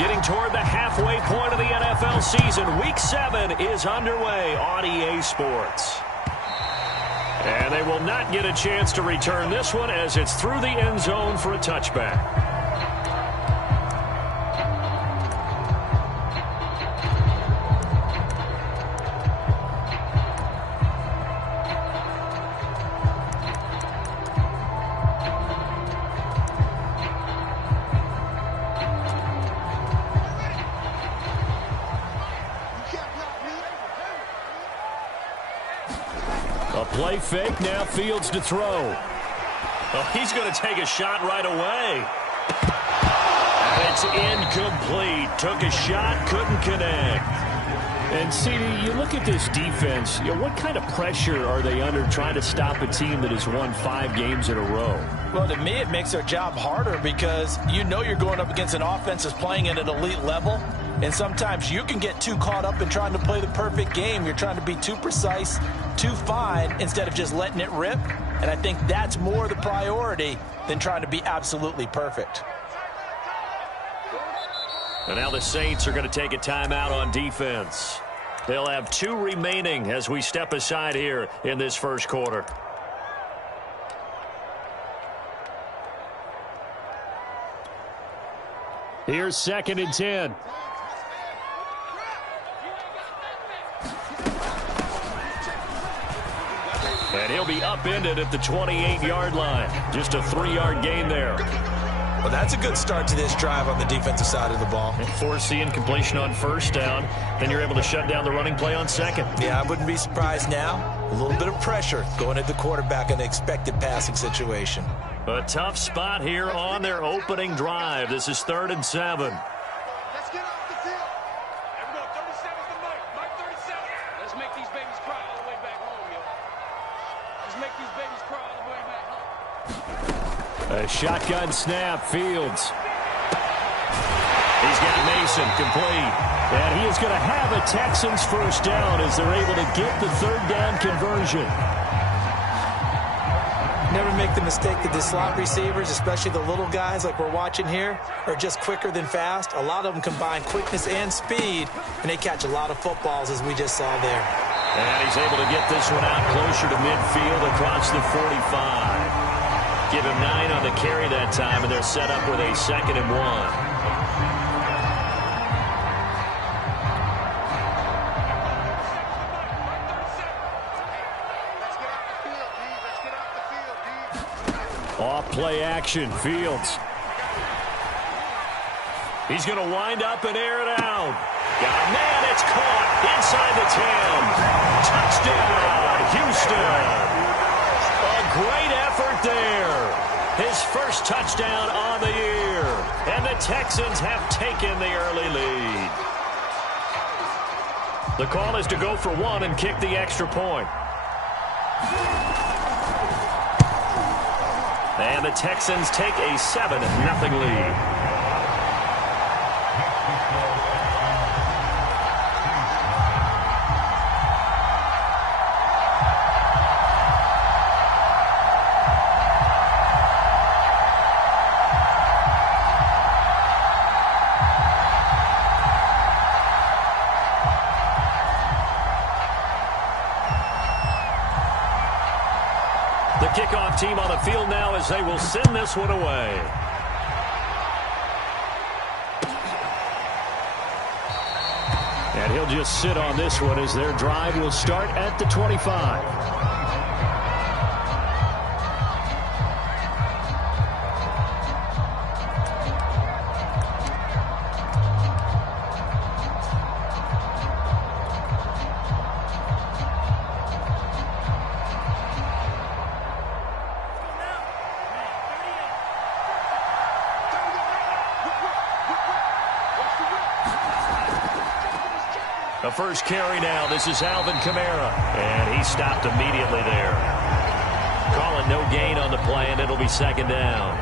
Getting toward the halfway point of the NFL season. Week 7 is underway on EA Sports. And they will not get a chance to return this one as it's through the end zone for a touchback. Play fake, now Fields to throw. Oh, he's going to take a shot right away. And it's incomplete. Took a shot, couldn't connect. And, CD, you look at this defense, what kind of pressure are they under trying to stop a team that has won 5 games in a row? Well, to me, it makes their job harder because you're going up against an offense that's playing at an elite level. And sometimes you can get too caught up in trying to play the perfect game. You're trying to be too precise, too fine, instead of just letting it rip. And I think that's more the priority than trying to be absolutely perfect. And now the Saints are going to take a timeout on defense. They'll have 2 remaining as we step aside here in this first quarter. Here's 2nd and 10. And he'll be upended at the 28-yard line. Just a 3-yard gain there. Well, that's a good start to this drive on the defensive side of the ball. And force the incompletion on 1st down. Then you're able to shut down the running play on 2nd. Yeah, I wouldn't be surprised now. A little bit of pressure going at the quarterback in an expected passing situation. A tough spot here on their opening drive. This is 3rd and 7. Let's get off the field. There we go. 37's the Mike. Mike 37. Let's make these babies cry all the way back home, yo. Let's make these babies cry all the way back home. A shotgun snap, Fields. He's got Mason complete. And he is going to have a Texans first down as they're able to get the 3rd down conversion. Never make the mistake that the slot receivers, especially the little guys like we're watching here, are just quicker than fast. A lot of them combine quickness and speed, and they catch a lot of footballs, as we just saw there. And he's able to get this one out closer to midfield across the 45. Give him 9 on the carry that time, and they're set up with a 2nd and 1. Off-play action, Fields. He's going to wind up and air it out. Got a man, it's caught inside the 10. Touchdown, Houston. A great effort there. His first touchdown on the year. And the Texans have taken the early lead. The call is to go for 1 and kick the extra point. And the Texans take a 7-0 lead. The kickoff team on the field now as they will send this one away. And he'll just sit on this one as their drive will start at the 25. The first carry now. This is Alvin Kamara. And he stopped immediately there. Calling no gain on the play, and it'll be 2nd down.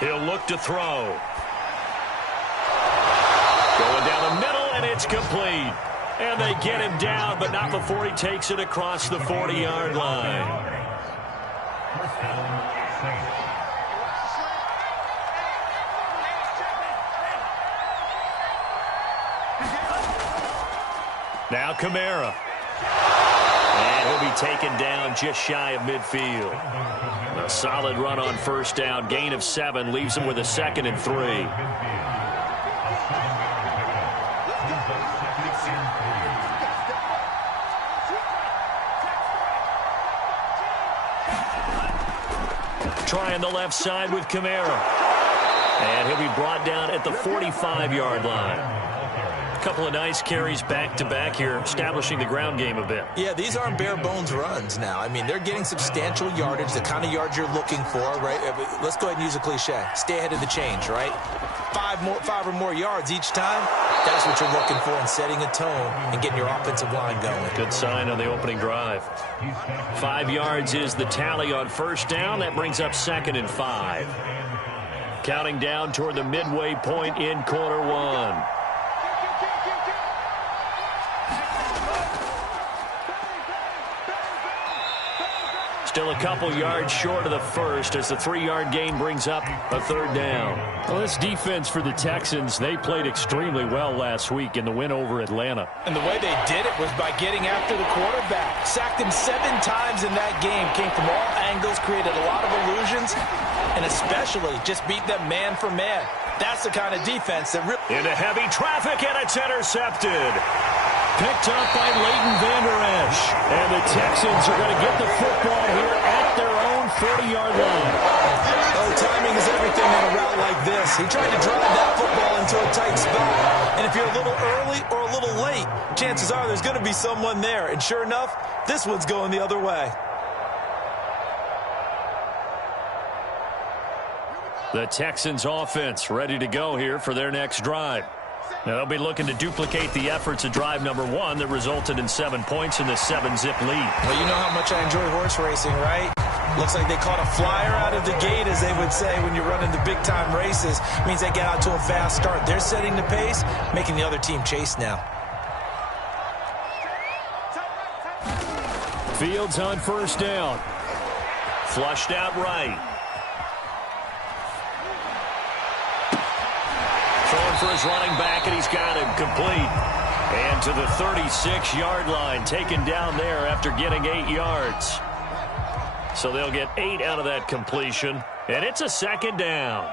He'll look to throw. Going down the middle, and it's complete. And they get him down, but not before he takes it across the 40-yard line. Now Kamara. And he'll be taken down just shy of midfield. A solid run on first down. Gain of 7 leaves him with a 2nd and 3. Trying the left side with Kamara. And he'll be brought down at the 45-yard line. A couple of nice carries back-to-back here, establishing the ground game a bit. Yeah, these aren't bare-bones runs now. I mean, they're getting substantial yardage, the kind of yards you're looking for, right? Let's go ahead and use a cliche. Stay ahead of the change, right? 5 or more yards each time, that's what you're looking for in setting a tone and getting your offensive line going. Good sign on the opening drive. 5 yards is the tally on first down. That brings up 2nd and 5. Counting down toward the midway point in quarter 1. Still a couple yards short of the first as the 3-yard gain brings up a 3rd down. Well, this defense for the Texans, they played extremely well last week in the win over Atlanta. And the way they did it was by getting after the quarterback. Sacked him 7 times in that game. Came from all angles, created a lot of illusions, and especially just beat them man for man. That's the kind of defense that really... Into heavy traffic, and it's intercepted. Picked up by Leighton Vander Esch. And the Texans are going to get the football here at their own 40-yard line. Oh, timing is everything on a route like this. He tried to drive that football into a tight spot. And if you're a little early or a little late, chances are there's going to be someone there. And sure enough, this one's going the other way. The Texans offense ready to go here for their next drive. Now they'll be looking to duplicate the efforts of drive number 1 that resulted in 7 points in the 7-zip lead. Well, you know how much I enjoy horse racing, right? Looks like they caught a flyer out of the gate, as they would say when you're running the big-time races. It means they get out to a fast start. They're setting the pace, making the other team chase now. Fields on first down. Flushed out right. Throwing for his running back, and he's got him complete. And to the 36-yard line, taken down there after getting 8 yards. So they'll get 8 out of that completion, and it's a 2nd down.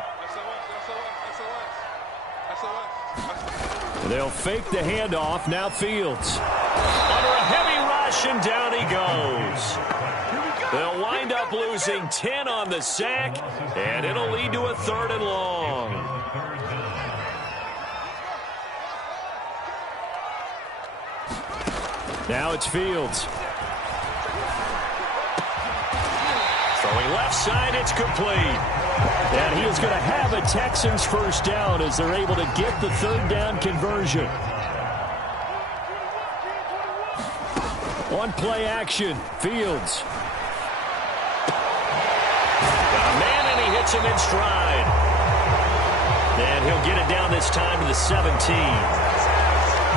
They'll fake the handoff. Now Fields. Under a heavy rush, and down he goes. They'll wind up losing 10 on the sack, and it'll lead to a 3rd and long. Now it's Fields. Throwing left side, it's complete. And he is going to have a Texans first down as they're able to get the 3rd down conversion. On play action, Fields. Got a man, and he hits him in stride. And he'll get it down this time to the 17.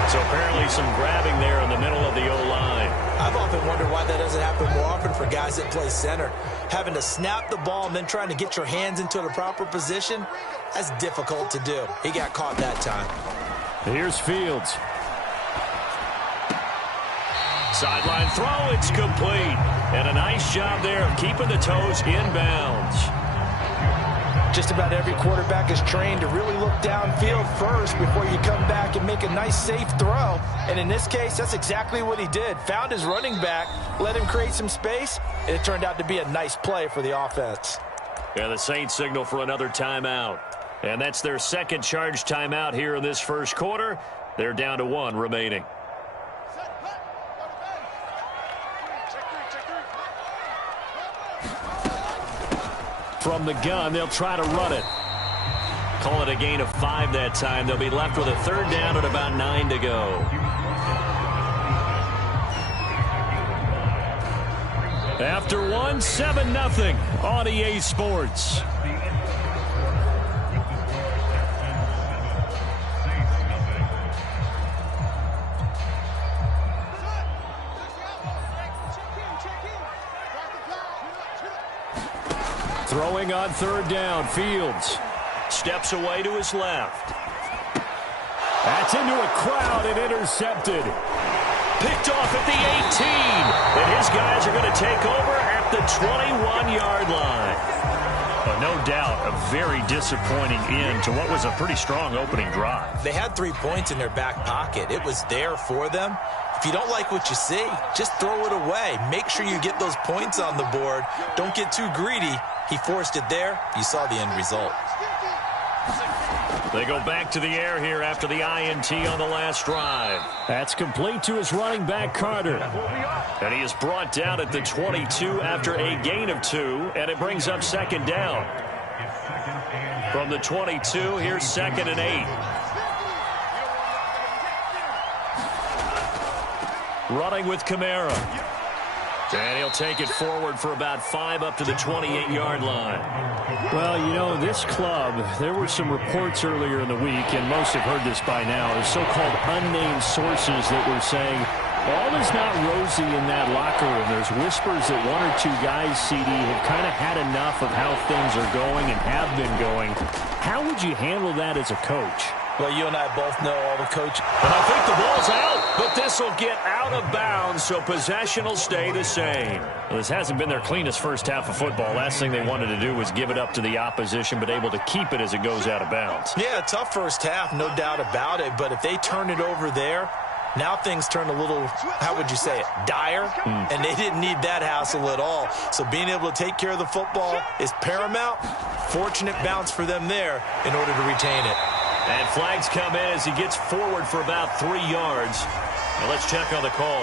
So apparently some grabbing there in the middle of the O-line. I've often wondered why that doesn't happen more often for guys that play center. Having to snap the ball and then trying to get your hands into the proper position, that's difficult to do. He got caught that time. Here's Fields. Sideline throw, it's complete. And a nice job there of keeping the toes inbounds. Just about every quarterback is trained to really look downfield first before you come back and make a nice, safe throw. And in this case, that's exactly what he did. Found his running back, let him create some space, and it turned out to be a nice play for the offense. Yeah, the Saints signal for another timeout. And that's their 2nd charge timeout here in this first quarter. They're down to 1 remaining. From the gun, they'll try to run it. Call it a gain of 5 that time. They'll be left with a 3rd down at about 9 to go. After 1, 7-0 on EA Sports. Throwing on third down, Fields. Steps away to his left. That's into a crowd and intercepted. Picked off at the 18. And his guys are going to take over at the 21-yard line. No doubt a very disappointing end to what was a pretty strong opening drive. They had 3 points in their back pocket. It was there for them. If you don't like what you see, just throw it away. Make sure you get those points on the board. Don't get too greedy. He forced it there. You saw the end result. They go back to the air here after the INT on the last drive. That's complete to his running back, Carter. And he is brought down at the 22 after a gain of 2, and it brings up second down. From the 22, here's 2nd and 8. Running with Kamara. And he'll take it forward for about 5 up to the 28-yard line. Well, you know, this club, there were some reports earlier in the week, and most have heard this by now, the so-called unnamed sources that were saying all is not rosy in that locker room. There's whispers that 1 or 2 guys, CD, have kind of had enough of how things are going and have been going. How would you handle that as a coach? Well, you and I both know all the coaches. And I think the ball's out, but this will get out of bounds, so possession will stay the same. Well, this hasn't been their cleanest first half of football. Last thing they wanted to do was give it up to the opposition, but able to keep it as it goes out of bounds. Yeah, tough first half, no doubt about it, but if they turn it over there, now things turn a little, how would you say it, dire, and they didn't need that hassle at all. So being able to take care of the football is paramount. Fortunate bounce for them there in order to retain it. And flags come in as he gets forward for about 3 yards. Now let's check on the call.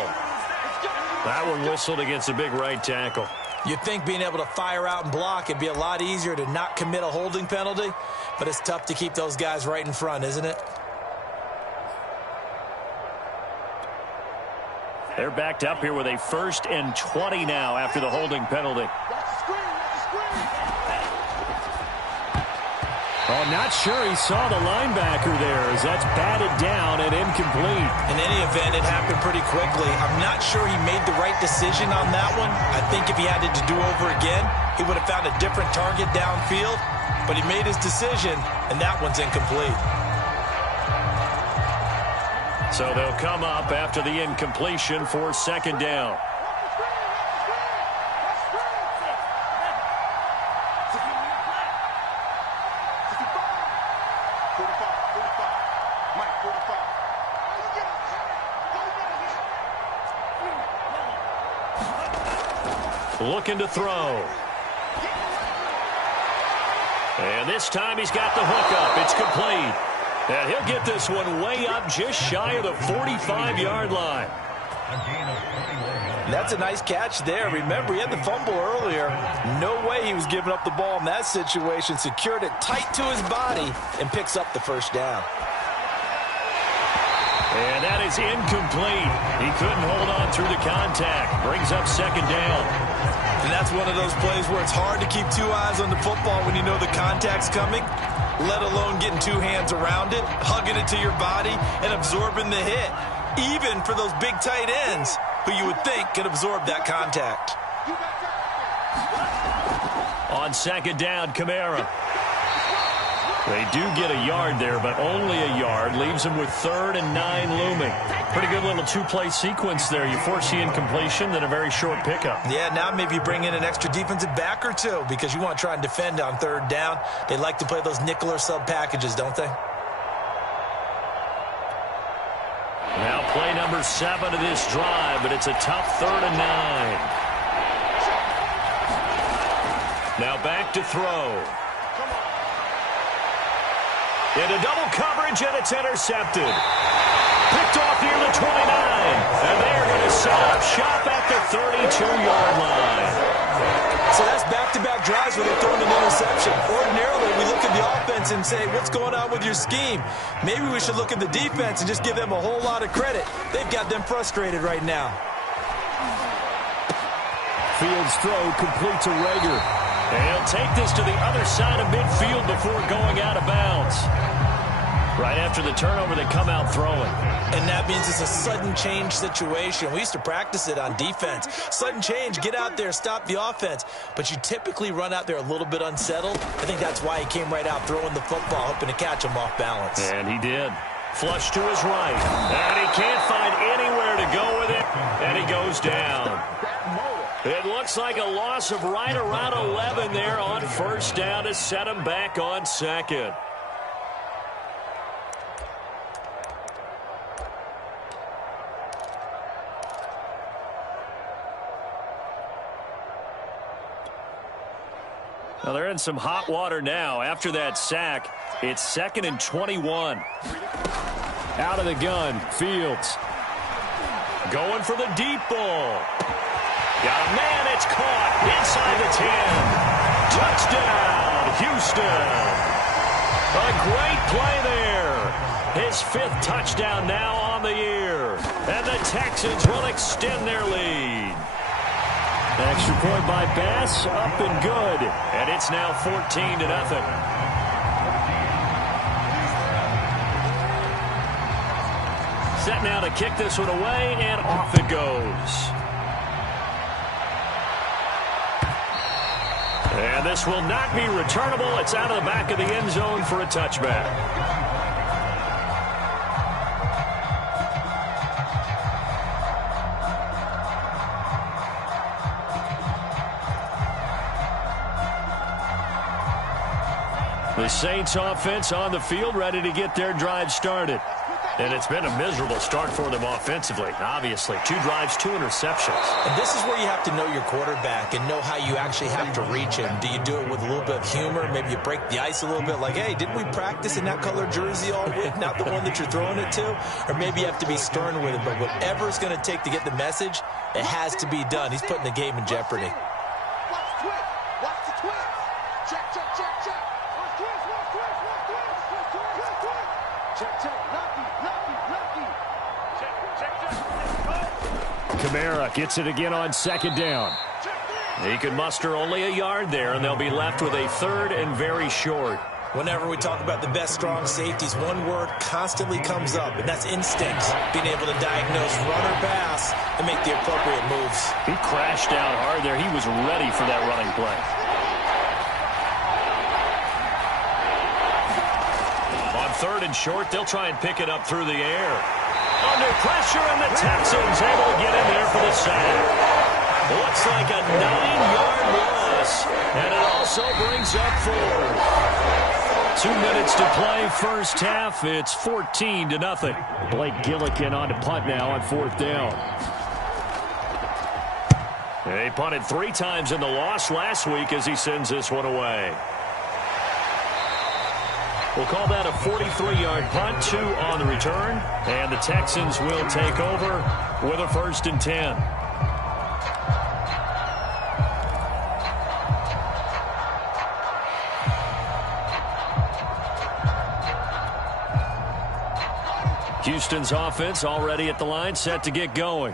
That one whistled against a big right tackle. You'd think being able to fire out and block, it'd be a lot easier to not commit a holding penalty, but it's tough to keep those guys right in front, isn't it? They're backed up here with a 1st and 20 now after the holding penalty. Oh, not sure he saw the linebacker there as that's batted down and incomplete. In any event, it happened pretty quickly. I'm not sure he made the right decision on that one. I think if he had it to do over again, he would have found a different target downfield. But he made his decision, and that one's incomplete. So they'll come up after the incompletion for 2nd down. Looking to throw. And this time he's got the hook up. It's complete. And he'll get this one way up just shy of the 45-yard line. That's a nice catch there. Remember, he had the fumble earlier. No way he was giving up the ball in that situation. Secured it tight to his body and picks up the 1st down. And that is incomplete. He couldn't hold on through the contact. Brings up 2nd down. And that's one of those plays where it's hard to keep 2 eyes on the football when you know the contact's coming, let alone getting 2 hands around it, hugging it to your body, and absorbing the hit, even for those big tight ends who you would think could absorb that contact. On 2nd down, Kamara. They do get a yard there, but only a yard. Leaves them with 3rd and 9 looming. Pretty good little 2-play sequence there. You force the incompletion, then a very short pickup. Yeah, now maybe bring in an extra defensive back or 2 because you want to try and defend on 3rd down. They like to play those nickel or sub packages, don't they? Now play number 7 of this drive, but it's a tough 3rd and 9. Now back to throw. Into double coverage, and it's intercepted. Picked off near the 29. And they're going to set up shop at the 32-yard line. So that's back-to-back drives where they've thrown an interception. Ordinarily, we look at the offense and say, what's going on with your scheme? Maybe we should look at the defense and just give them a whole lot of credit. They've got them frustrated right now. Fields throw complete to Rager. And he'll take this to the other side of midfield before going out of bounds. Right after the turnover, they come out throwing. And that means it's a sudden change situation. We used to practice it on defense. Sudden change, get out there, stop the offense. But you typically run out there a little bit unsettled. I think that's why he came right out throwing the football, hoping to catch him off balance. And he did. Flush to his right. And he can't find anywhere to go with it. And he goes down. It looks like a loss of right around 11 there on first down to set him back on second. Now they're in some hot water now. After that sack, it's 2nd and 21. Out of the gun, Fields. Going for the deep ball. Got a man, it's caught inside the 10. Touchdown, Houston. A great play there. His 5th touchdown now on the year. And the Texans will extend their lead. Extra point by Bass, up and good. And it's now 14-0. Set now to kick this one away, and off it goes. And this will not be returnable. It's out of the back of the end zone for a touchback. The Saints offense on the field, ready to get their drive started. And it's been a miserable start for them offensively, obviously. 2 drives, 2 interceptions. And this is where you have to know your quarterback and know how you actually have to reach him. Do you do it with a little bit of humor? Maybe you break the ice a little bit, like, hey, didn't we practice in that color jersey all week, not the one that you're throwing it to? Or maybe you have to be stern with him. But whatever it's going to take to get the message, it has to be done. He's putting the game in jeopardy. Watch the twist. Watch the twist. Check, check, check, check. Watch twist, watch twist, watch twist. Twist, twist, twist, twist. Check, check. Lucky, lucky, lucky. Check, check, check. Kamara gets it again on 2nd down. He can muster only a yard there, and they'll be left with a 3rd and very short. Whenever we talk about the best strong safeties, one word constantly comes up, and that's instinct. Being able to diagnose run or pass and make the appropriate moves. He crashed down hard there. He was ready for that running play. On 3rd and short, they'll try and pick it up through the air. Under pressure, and the Texans able to get in there for the sack. Looks like a 9-yard loss, and it also brings up 4. 2 minutes to play first half. It's 14-0. Blake Gillikin on to punt now on 4th down. They punted 3 times in the loss last week as he sends this one away. We'll call that a 43-yard punt, 2 on the return. And the Texans will take over with a 1st and 10. Houston's offense already at the line, set to get going.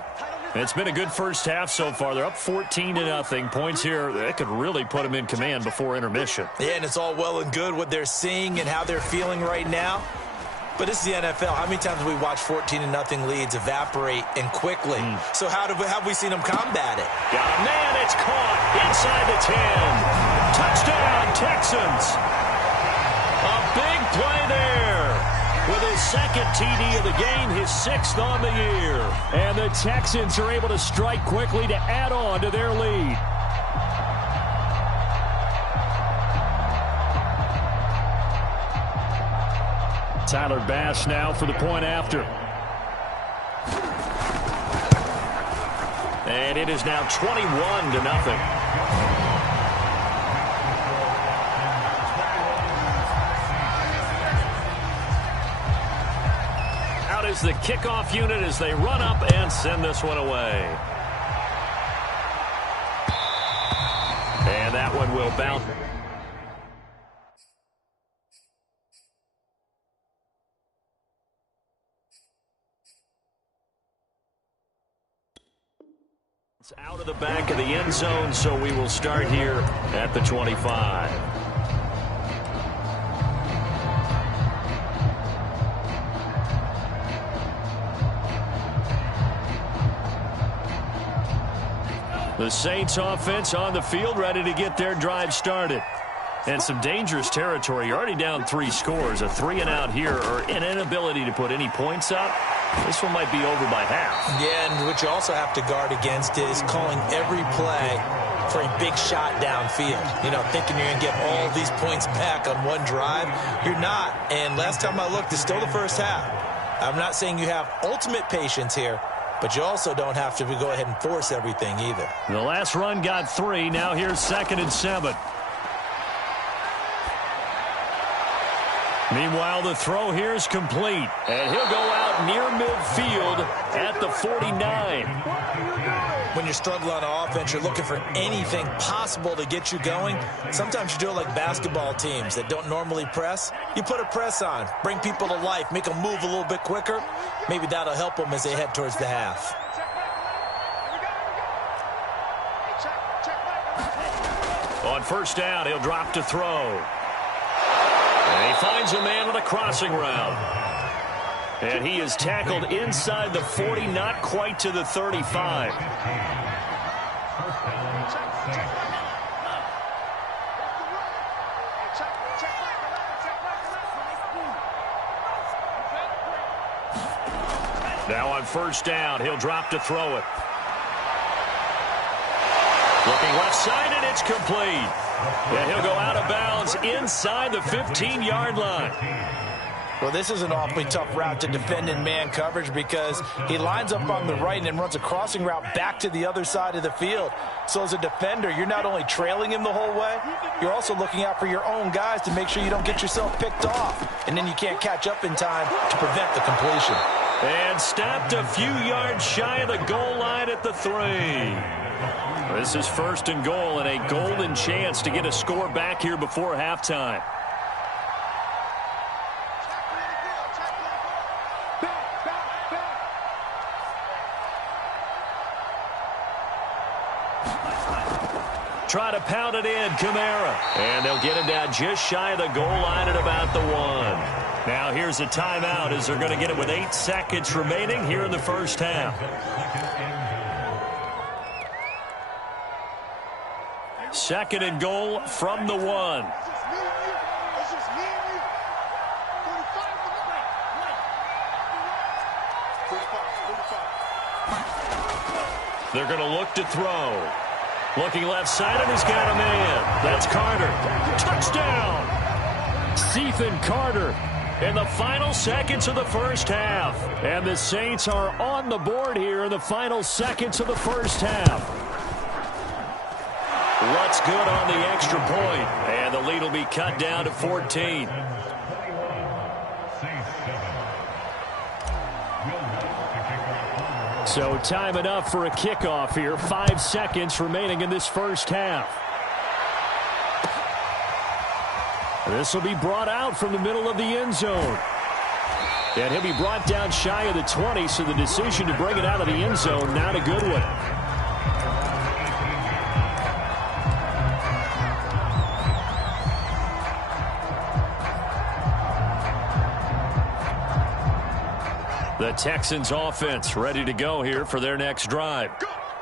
It's been a good first half so far. They're up 14-0. Points here, that could really put them in command before intermission. Yeah, and it's all well and good what they're seeing and how they're feeling right now. But this is the NFL. How many times have we watched 14-0 leads evaporate and quickly? So have we seen them combat it? Got a man, it's caught inside the 10. Touchdown, Texans. A big play there. With his 2nd TD of the game, his 6th on the year. And the Texans are able to strike quickly to add on to their lead. Tyler Bass now for the point after. And it is now 21-0. Is the kickoff unit as they run up and send this one away. And that one will bounce. It's out of the back of the end zone, so we will start here at the 25. The Saints offense on the field, ready to get their drive started. And some dangerous territory. You're already down 3 scores. A 3-and-out here, or an inability to put any points up. This one might be over by half. Yeah, and what you also have to guard against is calling every play for a big shot downfield. You know, thinking you're going to get all these points back on one drive. You're not. And last time I looked, it's still the first half. I'm not saying you have ultimate patience here, but you also don't have to go ahead and force everything either. The last run got 3. Now here's 2nd and 7. Meanwhile, the throw here is complete. And he'll go out near midfield at the 49. When you're struggling on offense, you're looking for anything possible to get you going. Sometimes you do it like basketball teams that don't normally press. You put a press on, bring people to life, make them move a little bit quicker. Maybe that'll help them as they head towards the half. On first down, he'll drop to throw. And he finds a man on a crossing route. And he is tackled inside the 40, not quite to the 35. Now on first down, he'll drop to throw it. Looking left side, and it's complete. And he'll go out of bounds inside the 15-yard line. Well, this is an awfully tough route to defend in man coverage because he lines up on the right and then runs a crossing route back to the other side of the field. So as a defender, you're not only trailing him the whole way, you're also looking out for your own guys to make sure you don't get yourself picked off. And then you can't catch up in time to prevent the completion. And stopped a few yards shy of the goal line at the 3. This is 1st and goal and a golden chance to get a score back here before halftime. Try to pound it in, Kamara. And they'll get him down just shy of the goal line at about the 1. Now here's a timeout as they're going to get it with 8 seconds remaining here in the first half. 2nd and goal from the 1. They're going to look to throw. Looking left side, and he's got a man. That's Carter. Touchdown! Ethan Carter in the final seconds of the first half. And the Saints are on the board here in the final seconds of the first half. What's good on the extra point? And the lead will be cut down to 14. So time enough for a kickoff here. 5 seconds remaining in this first half. This will be brought out from the middle of the end zone. And he'll be brought down shy of the 20, so the decision to bring it out of the end zone, not a good one. The Texans offense ready to go here for their next drive.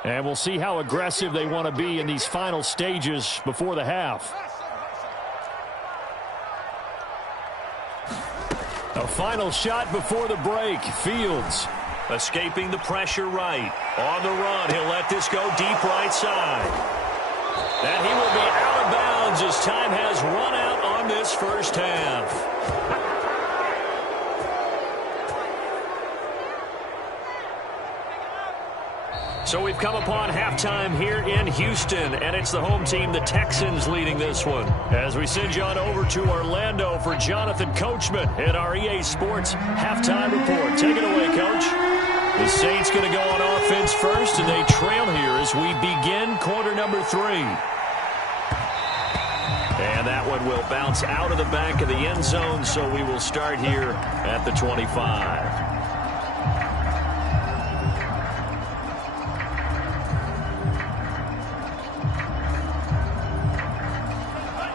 And we'll see how aggressive they want to be in these final stages before the half. A final shot before the break. Fields escaping the pressure right. On the run, he'll let this go deep right side. And he will be out of bounds as time has run out on this first half. So we've come upon halftime here in Houston, and it's the home team, the Texans, leading this one. As we send you on over to Orlando for Jonathan Coachman at our EA Sports Halftime Report. Take it away, Coach. The Saints going to go on offense first, and they trail here as we begin quarter number 3. And that one will bounce out of the back of the end zone, so we will start here at the 25.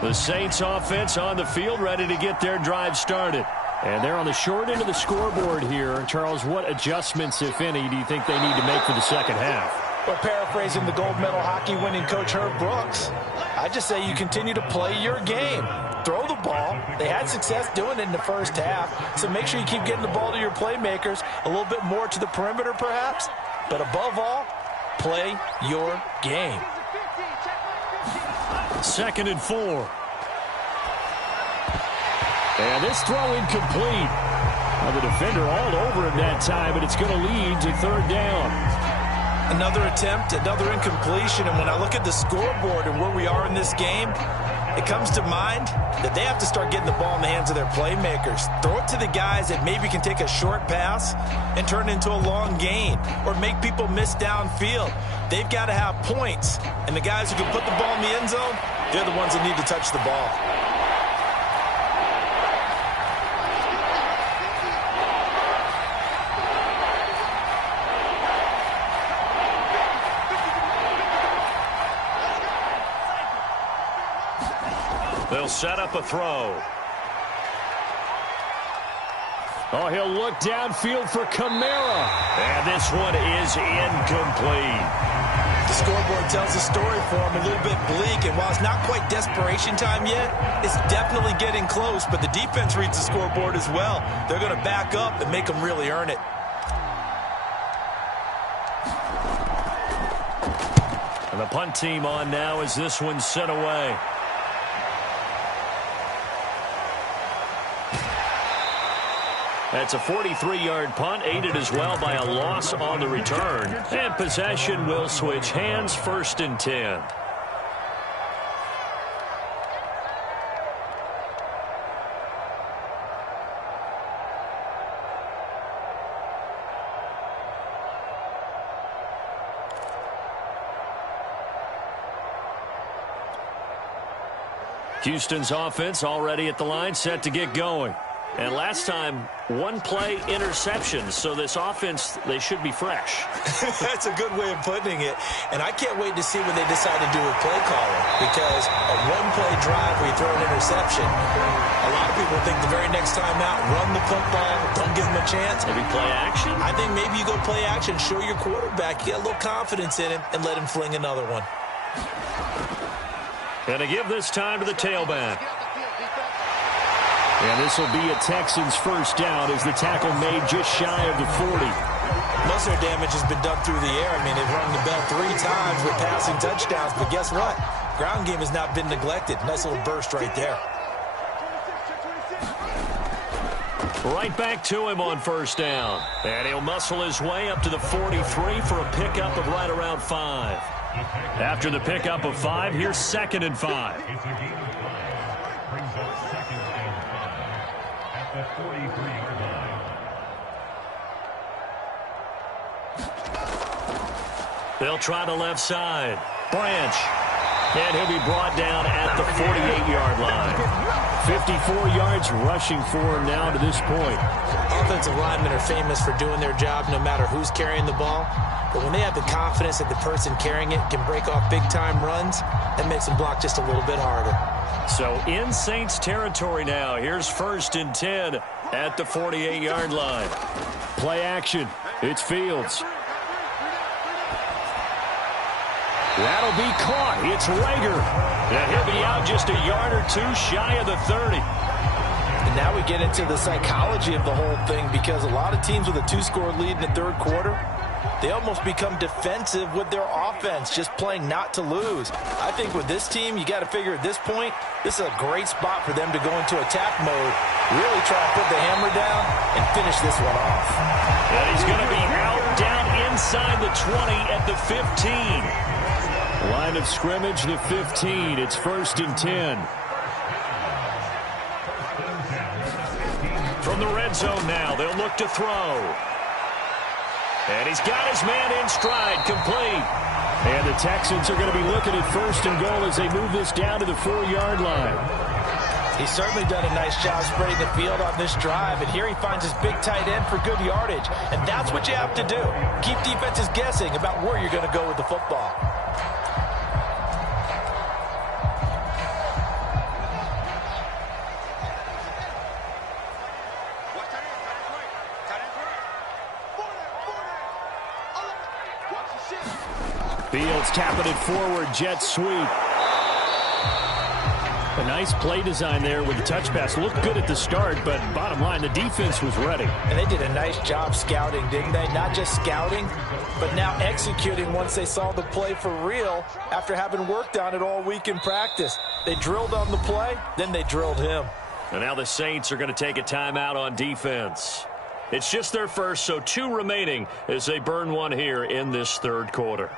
The Saints offense on the field, ready to get their drive started. And they're on the short end of the scoreboard here. Charles, what adjustments, if any, do you think they need to make for the second half? Or paraphrasing the gold medal hockey winning coach Herb Brooks, I just say you continue to play your game. Throw the ball. They had success doing it in the first half, so make sure you keep getting the ball to your playmakers, a little bit more to the perimeter perhaps, but above all, play your game. 2nd and 4. And this throw incomplete. Well, the defender all over him that time, and it's going to lead to 3rd down. Another attempt, another incompletion, and when I look at the scoreboard and where we are in this game, it comes to mind that they have to start getting the ball in the hands of their playmakers. Throw it to the guys that maybe can take a short pass and turn it into a long gain or make people miss downfield. They've got to have points, and the guys who can put the ball in the end zone, they're the ones that need to touch the ball. They'll set up a throw. Oh, he'll look downfield for Kamara. And this one is incomplete. The scoreboard tells a story for him, a little bit bleak, and while it's not quite desperation time yet, it's definitely getting close, but the defense reads the scoreboard as well. They're going to back up and make them really earn it. And the punt team on now as this one's sent away. That's a 43-yard punt, aided as well by a loss on the return. And possession will switch hands, 1st and 10. Houston's offense already at the line, set to get going. And last time, 1-play interception, so this offense, they should be fresh. That's a good way of putting it. And I can't wait to see what they decide to do with play calling, because a 1-play drive where you throw an interception, a lot of people think the very next time out, run the football, don't give them a chance. Maybe play action? I think maybe you go play action, show your quarterback, get a little confidence in him, and let him fling another one. And to give this time to the tailback. And this will be a Texans 1st down as the tackle made just shy of the 40. Most of their damage has been done through the air. I mean, they've rung the bell 3 times with passing touchdowns, but guess what? Ground game has not been neglected. Nice little burst right there. Right back to him on 1st down. And he'll muscle his way up to the 43 for a pickup of right around 5. After the pickup of 5, here's 2nd and 5. They'll try the left side. Branch. And he'll be brought down at the 48-yard line. 54 yards rushing for him now to this point. Offensive linemen are famous for doing their job no matter who's carrying the ball. But when they have the confidence that the person carrying it can break off big-time runs, that makes them block just a little bit harder. So in Saints territory now. Here's 1st and 10 at the 48-yard line. Play action. It's Fields. That'll be caught. It's Rager. And he'll be out just a yard or 2 shy of the 30. And now we get into the psychology of the whole thing, because a lot of teams with a 2-score lead in the 3rd quarter, they almost become defensive with their offense, just playing not to lose. I think with this team, you got to figure at this point, this is a great spot for them to go into attack mode, really try to put the hammer down and finish this one off. And he's going to be out down inside the 20 at the 15. Line of scrimmage, the 15. It's 1st and 10. From the red zone now, they'll look to throw. And he's got his man in stride, complete. And the Texans are going to be looking at 1st and goal as they move this down to the 4-yard line. He's certainly done a nice job spreading the field on this drive, and here he finds his big tight end for good yardage. And that's what you have to do. Keep defenses guessing about where you're going to go with the football. Fields tapping it forward, jet sweep. A nice play design there with the touch pass. Looked good at the start, but bottom line, the defense was ready. And they did a nice job scouting, didn't they? Not just scouting, but now executing once they saw the play for real after having worked on it all week in practice. They drilled on the play, then they drilled him. And now the Saints are going to take a timeout on defense. It's just their first, so 2 remaining as they burn one here in this third quarter.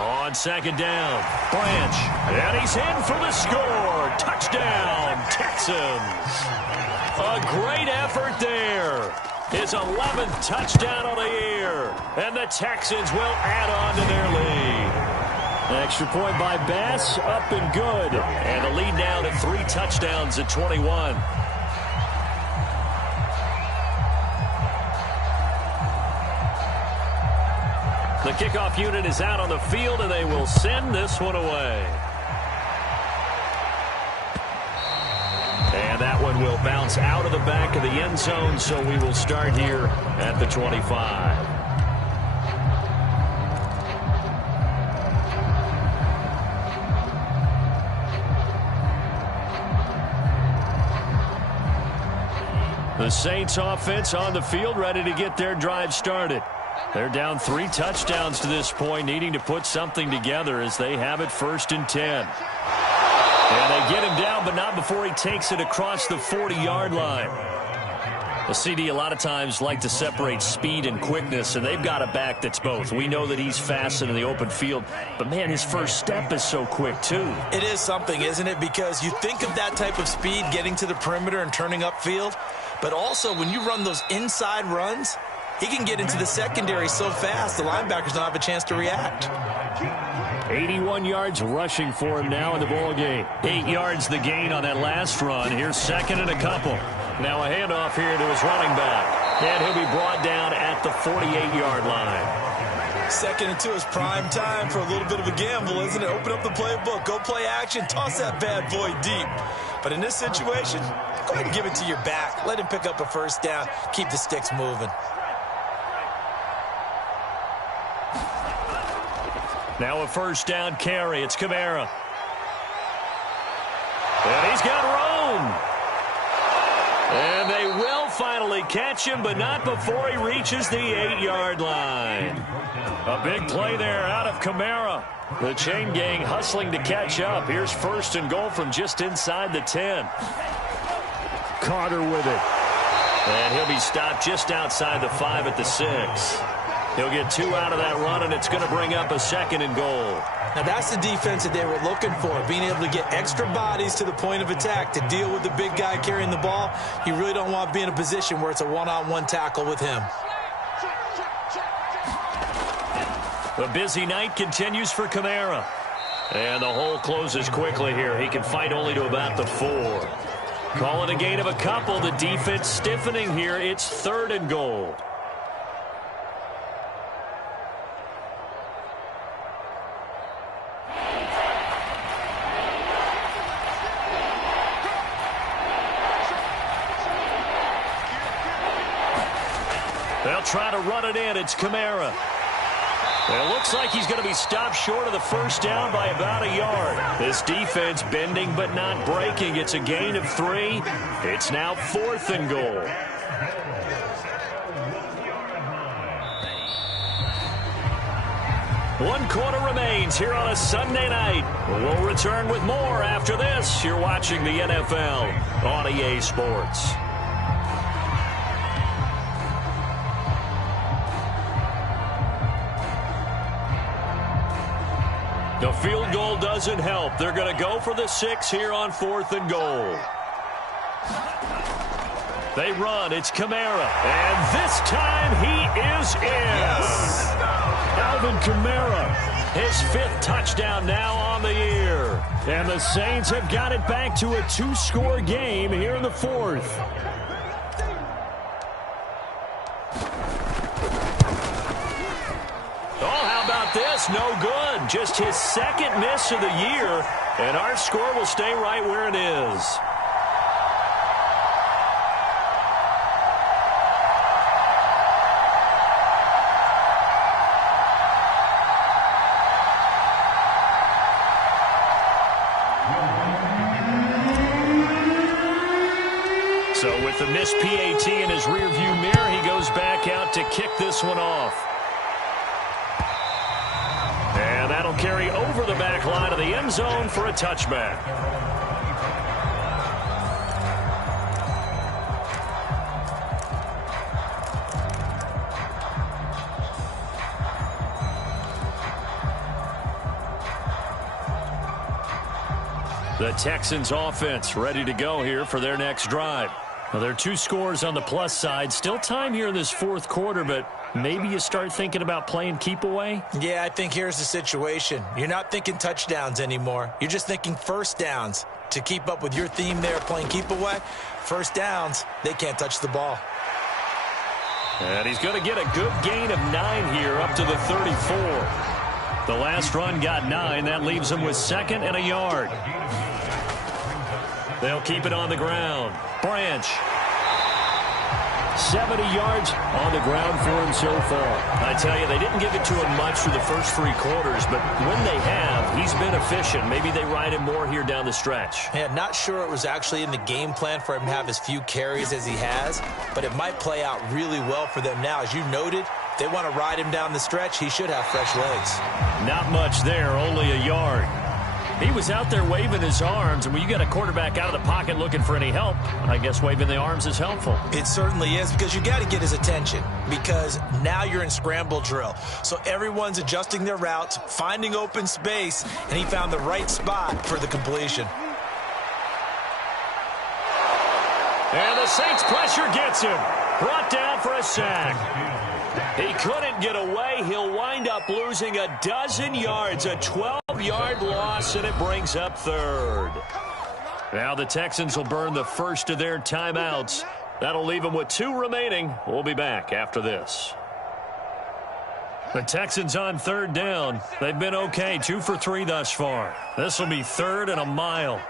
On second down, Branch, and he's in for the score. Touchdown, Texans. A great effort there. His 11th touchdown of the year, and the Texans will add on to their lead. Extra point by Bass, up and good. And the lead now to 3 touchdowns at 21. The kickoff unit is out on the field, and they will send this one away. And that one will bounce out of the back of the end zone, so we will start here at the 25. The Saints offense on the field, ready to get their drive started. They're down 3 touchdowns to this point, needing to put something together as they have it 1st and 10. And they get him down, but not before he takes it across the 40-yard line. The CD a lot of times like to separate speed and quickness, and they've got a back that's both. We know that he's fast in the open field, but, man, his first step is so quick, too. It is something, isn't it? Because you think of that type of speed getting to the perimeter and turning upfield, but also when you run those inside runs, he can get into the secondary so fast, the linebackers don't have a chance to react. 81 yards rushing for him now in the ball game. 8 yards the gain on that last run. Here's 2nd and a couple. Now a handoff here to his running back. And he'll be brought down at the 48-yard line. 2nd and 2 is prime time for a little bit of a gamble, isn't it? Open up the playbook, go play action, toss that bad boy deep. But in this situation, go ahead and give it to your back. Let him pick up a 1st down. Keep the sticks moving. Now a 1st down carry. It's Kamara. And he's got room. And they will finally catch him, but not before he reaches the 8-yard line. A big play there out of Kamara. The chain gang hustling to catch up. Here's 1st and goal from just inside the 10. Carter with it. And he'll be stopped just outside the 5 at the 6. He'll get 2 out of that run, and it's going to bring up a 2nd and goal. Now, that's the defense that they were looking for, being able to get extra bodies to the point of attack to deal with the big guy carrying the ball. You really don't want to be in a position where it's a one-on-one tackle with him. The busy night continues for Kamara. And the hole closes quickly here. He can fight only to about the 4. Call it a gain of a couple. The defense stiffening here. It's 3rd and goal. They'll try to run it in. It's Kamara. It looks like he's going to be stopped short of the 1st down by about a yard. This defense bending but not breaking. It's a gain of 3. It's now 4th and goal. One quarter remains here on a Sunday night. We'll return with more after this. You're watching the NFL on EA Sports. The field goal doesn't help. They're going to go for the 6 here on 4th and goal. They run. It's Kamara. And this time he is in. Yes. Alvin Kamara, his 5th touchdown now on the year. And the Saints have got it back to a 2-score game here in the 4th. Oh, how about this? No good. Just his 2nd miss of the year. And our score will stay right where it is. So with the missed PAT in his rearview mirror, he goes back out to kick this one off. And that'll carry over the back line of the end zone for a touchback. The Texans offense ready to go here for their next drive. Well, there are 2 scores on the plus side. Still time here in this 4th quarter, but maybe you start thinking about playing keep away? Yeah, I think here's the situation. You're not thinking touchdowns anymore. You're just thinking first downs. To keep up with your theme there, playing keep away, first downs, they can't touch the ball. And he's going to get a good gain of 9 here up to the 34. The last run got 9. That leaves him with 2nd and a yard. They'll keep it on the ground. Branch. 70 yards on the ground for him so far. I tell you, they didn't give it to him much through the first 3 quarters, but when they have, he's been efficient. Maybe they ride him more here down the stretch. Yeah, not sure it was actually in the game plan for him to have as few carries as he has, but it might play out really well for them now. As you noted, if they want to ride him down the stretch, he should have fresh legs. Not much there, only a yard. He was out there waving his arms, and when you got a quarterback out of the pocket looking for any help, I guess waving the arms is helpful. It certainly is, because you got to get his attention, because now you're in scramble drill. So everyone's adjusting their routes, finding open space, and he found the right spot for the completion. And the Saints pressure gets him. Brought down for a sack. He couldn't get away. He'll wind up losing a dozen yards, a 12-yard loss, and it brings up 3rd. Now the Texans will burn the first of their timeouts. That'll leave them with 2 remaining. We'll be back after this. The Texans on 3rd down. They've been okay, 2 for 3 thus far. This will be 3rd and a mile.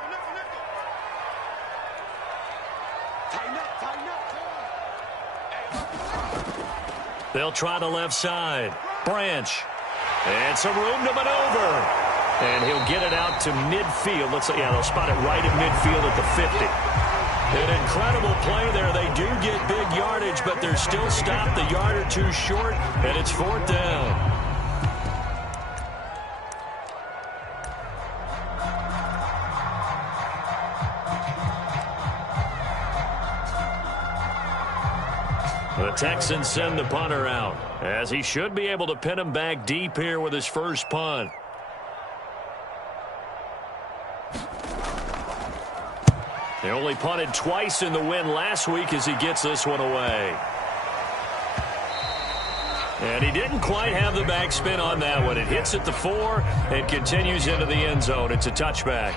They'll try the left side. Branch. And some room to maneuver. And he'll get it out to midfield. They'll spot it right at midfield at the 50. An incredible play there. They do get big yardage, but they're still stopped a yard or 2 short, and it's 4th down. The Texans send the punter out, as he should be able to pin him back deep here with his first punt. They only punted twice in the win last week as he gets this one away. And he didn't quite have the backspin on that one. It hits at the 4 and continues into the end zone. It's a touchback.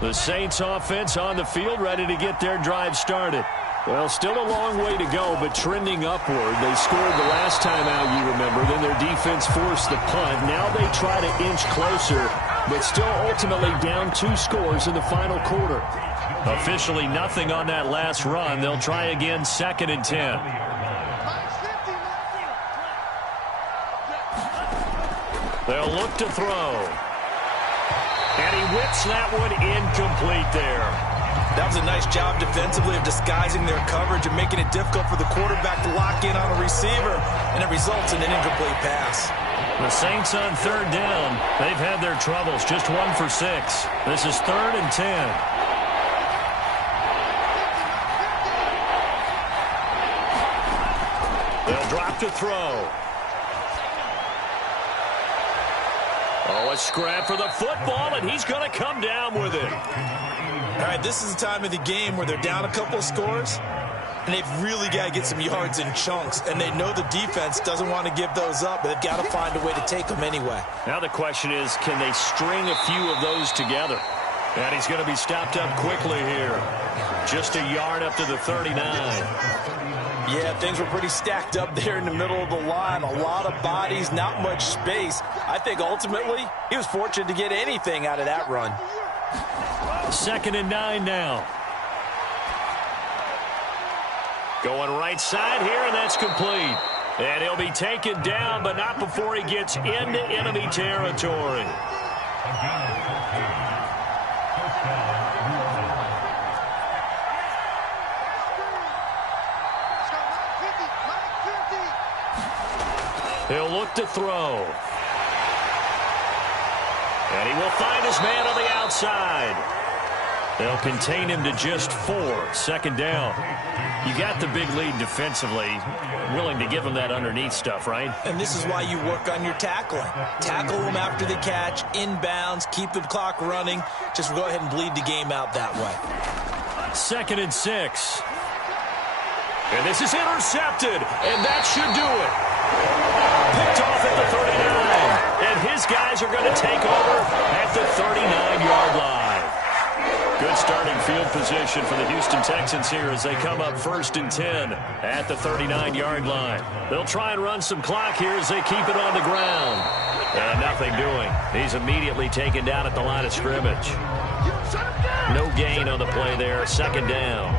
The Saints offense on the field, ready to get their drive started. Well, still a long way to go, but trending upward. They scored the last time out, you remember. Then their defense forced the punt. Now they try to inch closer, but still ultimately down 2 scores in the final quarter. Officially nothing on that last run. They'll try again, 2nd and 10. They'll look to throw. And he whips that one incomplete there. That was a nice job defensively of disguising their coverage and making it difficult for the quarterback to lock in on a receiver, and it results in an incomplete pass. The Saints on 3rd down. They've had their troubles, just 1 for 6. This is 3rd and 10. They'll drop to throw. Oh, a scrap for the football, and he's going to come down with it. All right, this is the time of the game where they're down a couple of scores, and they've really got to get some yards in chunks, and they know the defense doesn't want to give those up, but they've got to find a way to take them anyway. Now the question is, can they string a few of those together? And he's going to be stopped up quickly here. Just a yard up to the 39. Yeah, things were pretty stacked up there in the middle of the line. A lot of bodies, not much space. I think ultimately he was fortunate to get anything out of that run. 2nd and 9 now. Going right side here, and that's complete. And he'll be taken down, but not before he gets into enemy territory. He'll look to throw. And he will find his man on the outside. They'll contain him to just 4. 2nd down. You got the big lead defensively. Willing to give him that underneath stuff, right? And this is why you work on your tackling. Tackle them after the catch, inbounds, keep the clock running. Just go ahead and bleed the game out that way. 2nd and 6. And this is intercepted, and that should do it. Picked off at the 39, and his guys are going to take over at the 39-yard line. Good starting field position for the Houston Texans here as they come up 1st and 10 at the 39-yard line. They'll try and run some clock here as they keep it on the ground. And nothing doing. He's immediately taken down at the line of scrimmage. No gain on the play there. 2nd down.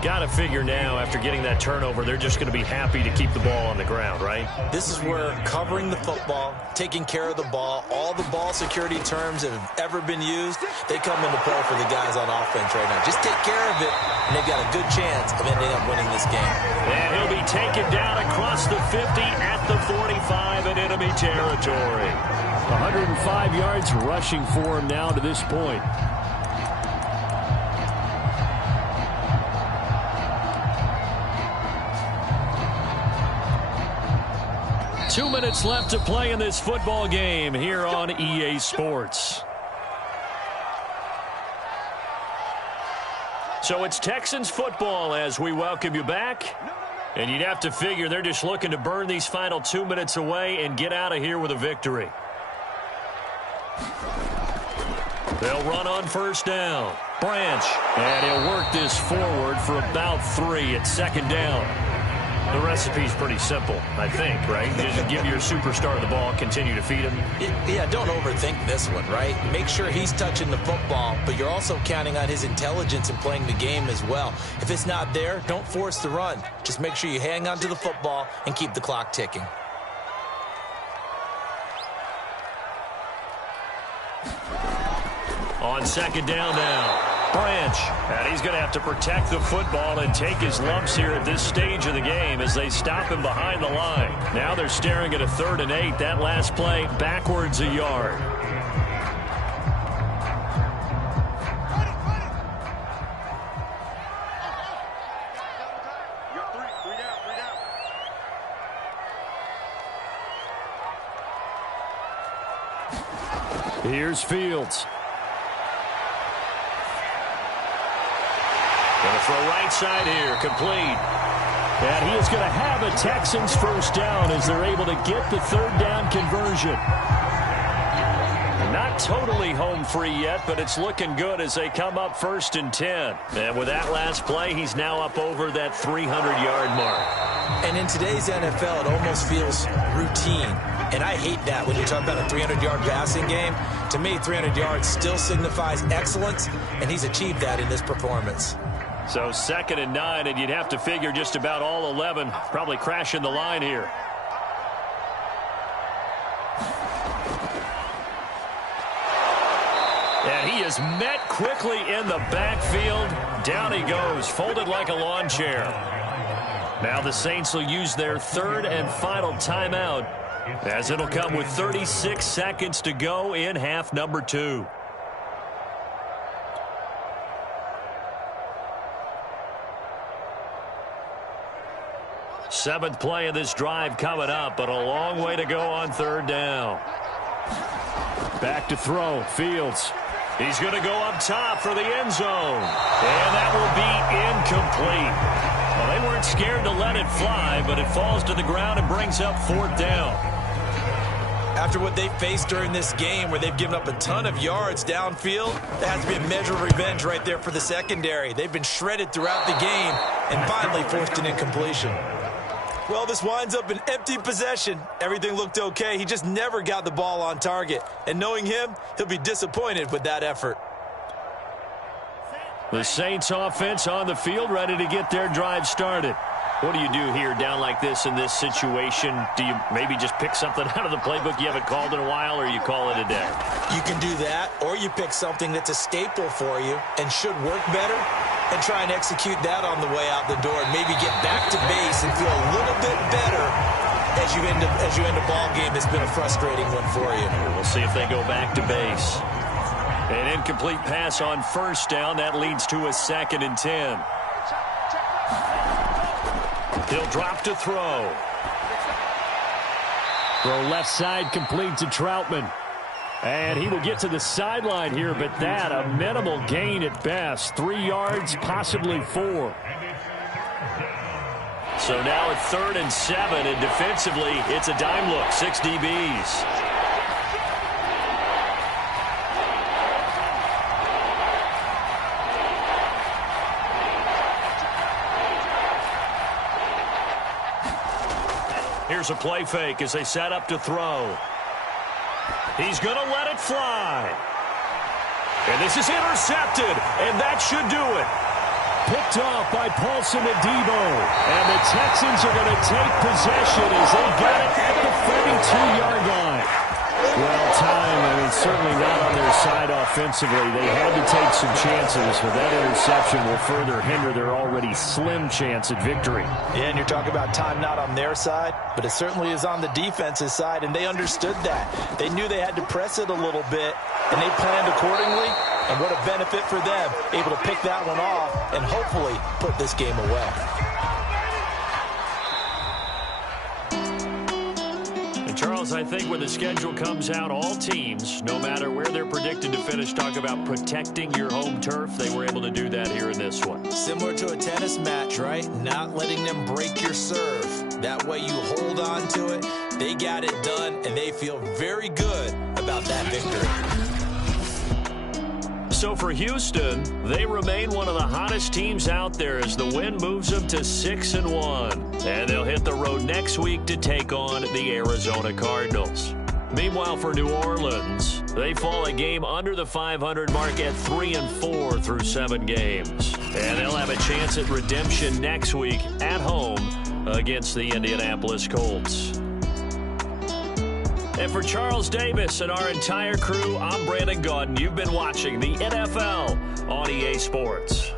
Got to figure now, after getting that turnover, they're just going to be happy to keep the ball on the ground, right? This is where covering the football, taking care of the ball, all the ball security terms that have ever been used, they come into play for the guys on offense right now. Just take care of it, and they've got a good chance of ending up winning this game. And he'll be taken down across the 50 at the 45 in enemy territory. 105 yards rushing for him now to this point. 2 minutes left to play in this football game here on EA Sports. So it's Texans football as we welcome you back. And you'd have to figure they're just looking to burn these final 2 minutes away and get out of here with a victory. They'll run on 1st down. Branch. And he'll work this forward for about 3 at 2nd down. The recipe's pretty simple, I think, right? Just give your superstar the ball, continue to feed him. Yeah, don't overthink this one, right? Make sure he's touching the football, but you're also counting on his intelligence in playing the game as well. If it's not there, don't force the run. Just make sure you hang on to the football and keep the clock ticking. On 2nd down now. Branch. And he's going to have to protect the football and take his lumps here at this stage of the game as they stop him behind the line. Now they're staring at a 3rd and 8. That last play backwards a yard. Here's Fields. Going to throw right side here, complete. And he is going to have a Texans 1st down as they're able to get the 3rd down conversion. Not totally home free yet, but it's looking good as they come up 1st and 10. And with that last play, he's now up over that 300-yard mark. And in today's NFL, it almost feels routine. And I hate that when you talk about a 300-yard passing game. To me, 300 yards still signifies excellence, and he's achieved that in this performance. So 2nd and 9, and you'd have to figure just about all 11 probably crashing the line here. And he is met quickly in the backfield. Down he goes, folded like a lawn chair. Now the Saints will use their 3rd and final timeout, as it'll come with 36 seconds to go in half number 2. Seventh play of this drive coming up, but a long way to go on third down. Back to throw. Fields. He's going to go up top for the end zone. And that will be incomplete. Well, they weren't scared to let it fly, but it falls to the ground and brings up fourth down. After what they faced during this game where they've given up a ton of yards downfield, that has to be a measure of revenge right there for the secondary. They've been shredded throughout the game and finally forced an incompletion. Well, this winds up an empty possession. Everything looked okay. He just never got the ball on target. And knowing him, he'll be disappointed with that effort. The Saints offense on the field, ready to get their drive started. What do you do here down like this in this situation? Do you maybe just pick something out of the playbook you haven't called in a while, or you call it a day? You can do that, or you pick something that's a staple for you and should work better and try and execute that on the way out the door and maybe get back to base and feel a little bit better as you end a ball game that's been a frustrating one for you. We'll see if they go back to base. An incomplete pass on first down. That leads to a 2nd and 10. He'll drop to throw. Throw left side complete to Troutman. And he will get to the sideline here, but that a minimal gain at best. 3 yards, possibly 4. So now it's 3rd and 7, and defensively, it's a dime look. 6 DBs. Here's a play fake as they set up to throw. He's going to let it fly. And this is intercepted, and that should do it. Picked off by Paulson Adebo. And the Texans are going to take possession as they got it at the 32-yard line. Well, time, certainly not on their side offensively. They had to take some chances, but that interception will further hinder their already slim chance at victory. Yeah, and you're talking about time not on their side, but it certainly is on the defense's side, and they understood that. They knew they had to press it a little bit, and they planned accordingly, and what a benefit for them, able to pick that one off and hopefully put this game away. Charles, I think when the schedule comes out, all teams, no matter where they're predicted to finish, talk about protecting your home turf. They were able to do that here in this one. Similar to a tennis match, right? Not letting them break your serve. That way you hold on to it. They got it done, and they feel very good about that victory. So for Houston, they remain one of the hottest teams out there as the win moves them to 6-1. And they'll hit the road next week to take on the Arizona Cardinals. Meanwhile, for New Orleans, they fall a game under the 500 mark at 3-4 through 7 games. And they'll have a chance at redemption next week at home against the Indianapolis Colts. And for Charles Davis and our entire crew, I'm Brandon Gaudin. You've been watching the NFL on EA Sports.